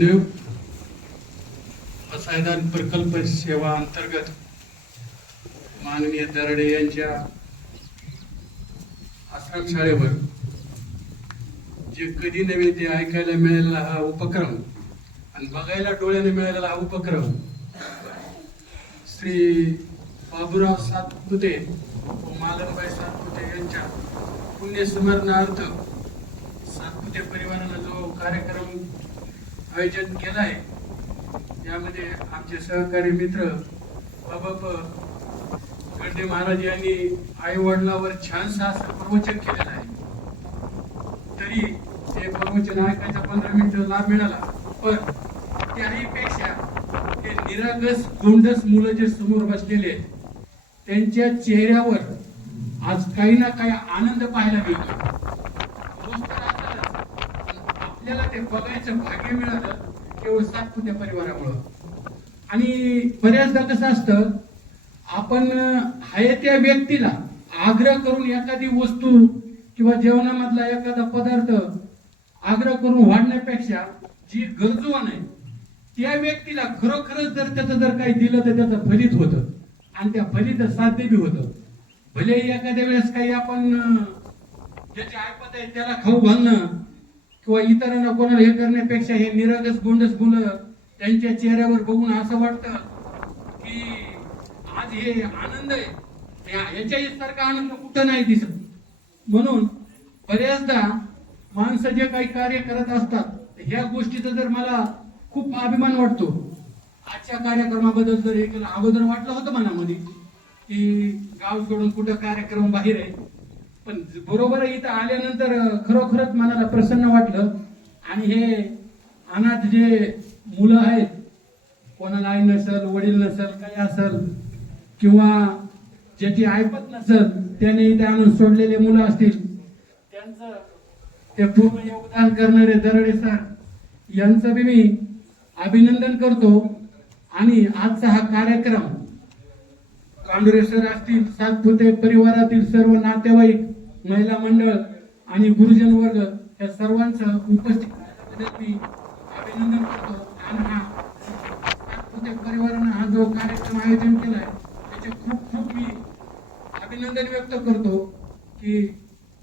देव असायदान प्रकल्प सेवा अंतर्गत माननीय दरडे यांच्या आश्रमशाळेवर जे कधी नव्हे ते ऐकायला मिळालेला हा उपक्रम आणि बघायला डोळ्याने मिळालेला हा उपक्रम श्री बाबुराव सातपुते व मालनबाई सातपुते यांच्या पुण्यस्मरणार्थ सातपुते परिवाराला जो कार्यक्रम आयोजन केलं आहे यामध्ये आमचे सहकारी मित्र बाबा गड्डे महाराज यांनी आई वडिलावर छानसं असं प्रवचन केलेलं आहे. तरी ते प्रवचन ऐकायचा पंधरा मिनिटं लाभ मिळाला पण त्याही पेक्षा ते निरागस गोंडस मुलं जे समोर बसलेले आहेत त्यांच्या चेहऱ्यावर आज काही ना काही आनंद पाहायला मिळतो. त्याला ते बघायचं भाग्य मिळालं केवळ सातपुत्या परिवारामुळं. आणि बऱ्याचदा कसं असतं आपण आहे त्या व्यक्तीला आग्रह करून एखादी वस्तू किंवा जेवणामधला एखादा पदार्थ आग्रह करून वाढण्यापेक्षा जी गरजवान आहे त्या व्यक्तीला खरोखरच जर त्याचं जर काही दिलं तर त्याचं फलित होतं आणि त्या फलित साध्य बी होतं. भले एखाद्या वेळेस काही आपण ज्याची ऐपत आहे त्याला खाऊ घालणं किंवा इतरांना कोणाला हे करण्यापेक्षा हे निरागस गोंडस मुलं त्यांच्या चेहऱ्यावर बघून असं वाटतं की आज हे आनंद आहे. या- सारखा आनंद कुठं नाही दिसत. म्हणून बऱ्याचदा माणसं जे काही कार्य करत असतात ह्या गोष्टीचा जर मला खूप अभिमान वाटतो. आजच्या कार्यक्रमाबद्दल जर एक अगोदर वाटलं होतं मनामध्ये की गाव सोडून कुठं कार्यक्रम बाहेर आहे. पण बरोबर इथं आल्यानंतर खरोखरच मनाला प्रसन्न वाटलं. आणि हे अनाथ जे मुलं आहेत कोणाला आई नसल वडील नसल काही असल किंवा ज्याची ऐपत नसल त्याने इथे आणून सोडलेले मुलं असतील त्यांचं ते पूर्ण योगदान करणारे दरडे सर यांचं बी मी अभिनंदन करतो. आणि आजचा हा कार्यक्रम कांडुरे सर असतील सातपुते परिवारातील सर्व नातेवाईक महिला मंडळ आणि गुरुजन वर्ग या सर्वांचं उपस्थित मी अभिनंदन करतो. आणि हा सातपुते परिवारानं हा जो कार्यक्रम आयोजन केलाय त्याचे खूप खूप मी अभिनंदन व्यक्त करतो की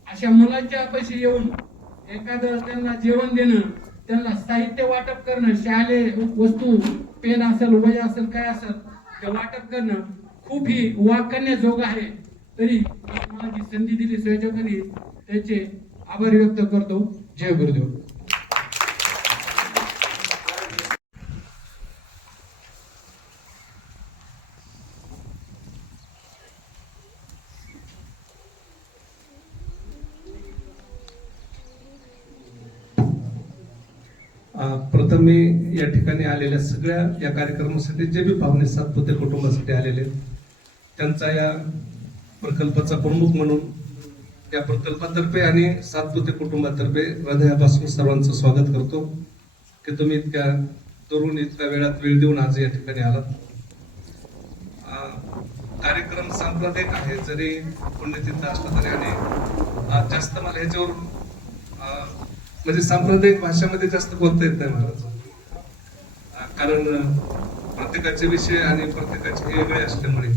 अशा मुलांच्या पैसे येऊन एखादं त्यांना जेवण देणं त्यांना साहित्य वाटप करणं शालेय वस्तू पेन असेल वय असेल काय असेल ते वाटप करणं खूप ही वाकण्याजोग आहे. तरी मला जी संधी दिली संयोजकांनी त्याचे आभार व्यक्त करतो. जय गुरुदेव. प्रथम मी या ठिकाणी आलेल्या सगळ्या या कार्यक्रमासाठी जे बी पाहुणे सातपुते कुटुंबासाठी आलेले आहेत, त्यांचा या प्रकल्पाचा प्रमुख म्हणून या प्रकल्पातर्फे आणि सातपुते कुटुंबातर्फे हृदयापासून सर्वांचं स्वागत करतो. की तुम्ही इतक्या तरुण इतक्या वेळात वेळ देऊन आज या ठिकाणी आलात. कार्यक्रम सांप्रदायिक आहे. जरी पुण्यतीर्थ असलं तरी आणि जास्त मला ह्याच्यावर म्हणजे सांप्रदायिक भाषेमध्ये जास्त बोलता येत नाही महाराज. कारण प्रत्येकाचे विषय आणि प्रत्येकाचे वेगळे असल्यामुळे.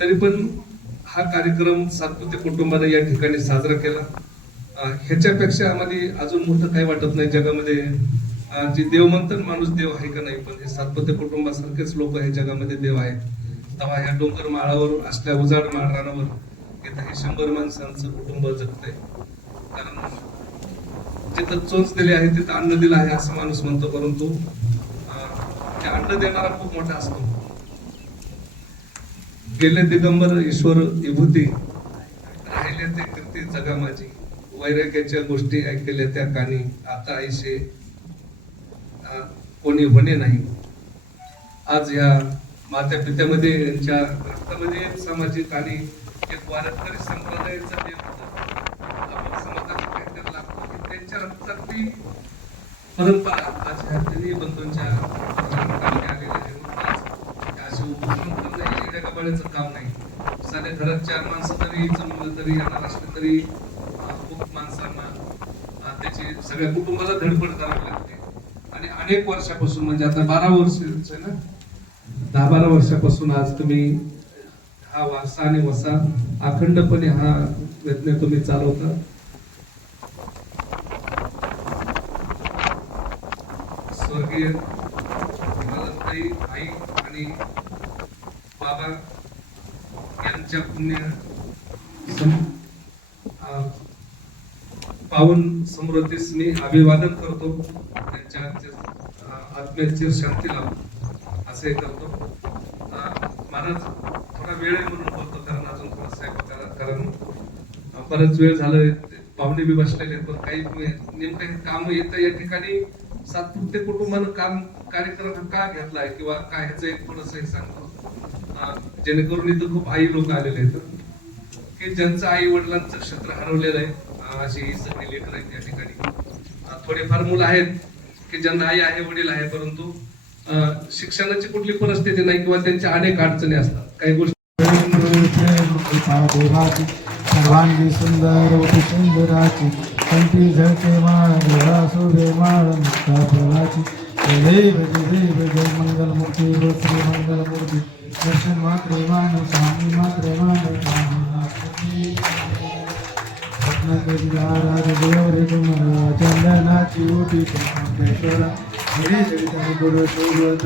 तरी पण हा कार्यक्रम सातपुते कुटुंबाने या ठिकाणी साजरा केला. ह्याच्यापेक्षा आम्हाला अजून मोठं काही वाटत नाही जगामध्ये. जे देव म्हणतात माणूस देव आहे का नाही पण हे सातपुते कुटुंबासारखेच लोक हे जगामध्ये देव आहेत. तेव्हा ह्या डोंगर माळावर असल्या उजाड माळरानावर इथं हे शंभर माणसांचं कुटुंब जगतंय. कारण जिथं चोच दिली आहे तिथं अन्न दिलं आहे असं माणूस म्हणतो परंतु अन्न देणारा खूप मोठा असतो. गेले दिगंबर ईश्वर विभूती. राहिले ते कीर्ती जगा माझी वैराग्याच्या गोष्टी ऐकल्या त्या कानी आता आईशे कोणी होणे नाही. आज या मात्या पित्यामध्ये यांच्या रक्तामध्ये एक सामाजिक आणि एक वारकरी संप्रदायाचा देव आपण समाजात काहीतरी लागतो की त्यांच्या रक्तातली परंपरा. आज ह्या तिन्ही बंधूंच्या आलेल्या आहे. आज असे उपक्रम करणं काम नाही. साध्या घरात चार माणसं तरी जमलं तरी येणार असलं तरी खूप माणसांना त्याची सगळ्या कुटुंबाला धडपड करावी लागते. आणि अनेक वर्षापासून म्हणजे आता बारा वर्ष ना दहा बारा वर्षापासून आज तुम्ही हा वारसा आणि वसा अखंडपणे हा यज्ञ तुम्ही चालवता. स्वर्गीय आई आणि आजच्या पुण्य सम- पावन समृद्धीस मी अभिवादन करतो त्यांच्या अ, आत्म्याची शांती लावतो असे करतो. अ, महाराज थोडा वेळ आहे म्हणून बोलतो कारण अजून थोडा साहेब कारण अ, बराच वेळ झालं पाहुणे बी बसलेले पण काही नेमकं काम येतं या ठिकाणी सातपुते कुटुंबानं काम कार्यक्रम का घेतलाय किंवा काय ह्याचं एक थोडस हे सांगतो. जेणेकरून इथं खूप आई लोक आलेले आहेत. की ज्यांचं आई वडिलांचं क्षेत्र हरवलेलं आहे अशी ही सगळी लेकर आहेत या ठिकाणी. थोडेफार मुलं आहेत की ज्यांना आई आहे वडील आहे परंतु शिक्षणाची कुठली परिस्थिती नाही किंवा त्यांच्या अनेक अडचणी असतात. काही गोष्टी देवाची सर्वांगी सुंदर होती सुंदराची कंठी झळके माळ देवा सुरे माळ मुक्ता फुलाची. देव देव जय मंगलमूर्ती श्री मंगलमूर्ती मूर्ती दर्शन स्वामी मात्रे मान चंदनाची ओटी चंद्रेश्वरा हरे जगदन गुरु शोभत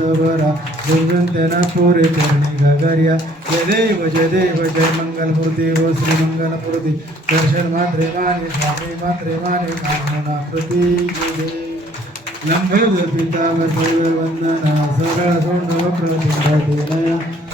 दुर्गंधना पोरे करणे गगर्या जय देव जय देव जय मंगल व श्री मंगल दर्शन मात्रे माने स्वामी मात्रे माने कामना वंदना सरळ सोंड वक्र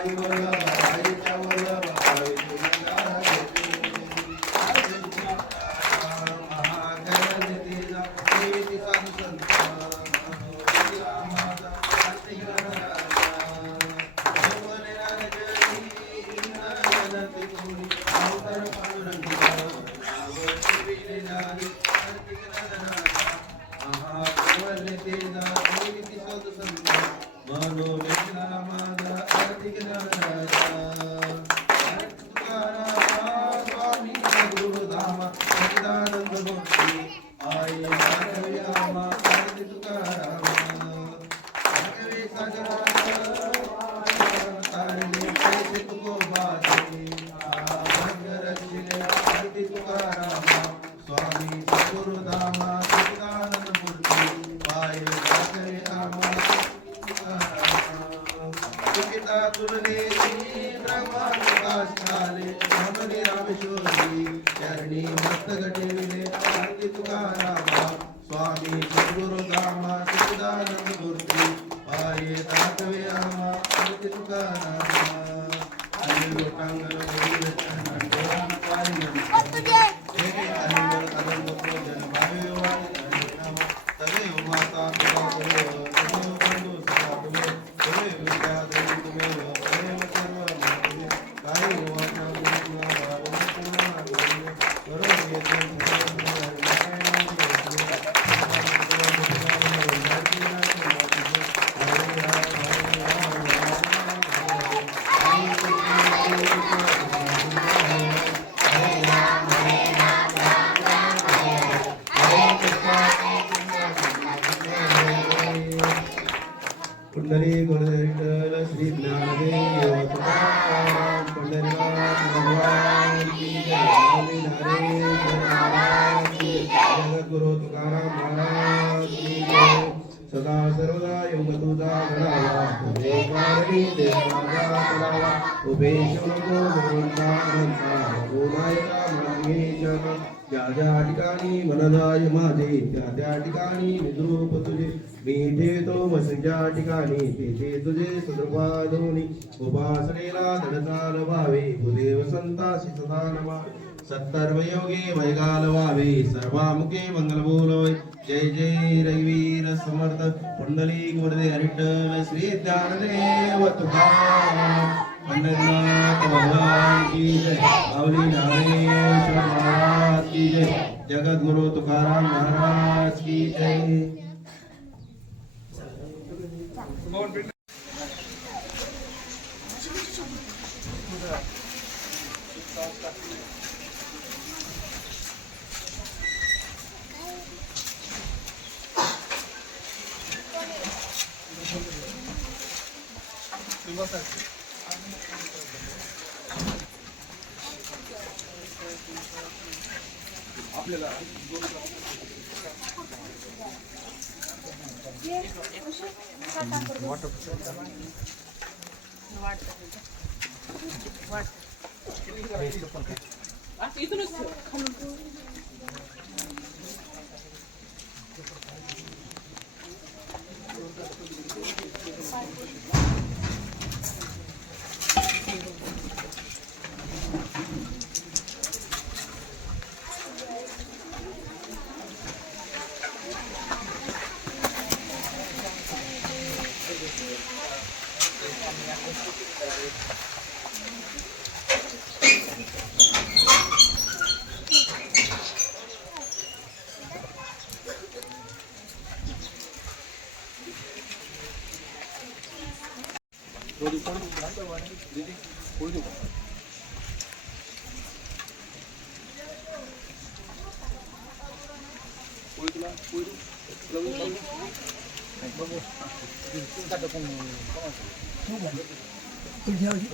ಮಾಡಿ మూర్తి వాయే తాతవే అమ్మ అల్లు కంగలు Thank you. ज्या ज्या ठिकाणी मनदाय माझे त्या त्या ठिकाणी निद्रूप तुझे मी ठेवतो वसंच्या ठिकाणी तेथे तुझे सुदृपा दोन्ही उपासनेला धडचाल व्हावे भूदेव संतासी सदा नमा सत्तर्वयोगे वैगाल व्हावे सर्वामुखे मंगल जय जय रविवीर समर्थ पुंडलिक वरदे हरिटल श्री ज्ञानदेव तुकाराम पंढरीनाथ भगवान की जय माऊली ज्ञानेश्वर महाराज की जय जगद्गुरु तुकाराम महाराज की जय आपल्याला वाटत 보여줘 보여주마 보여줘 너무 너무 너무 좀 닦아 보면 그렇게 하지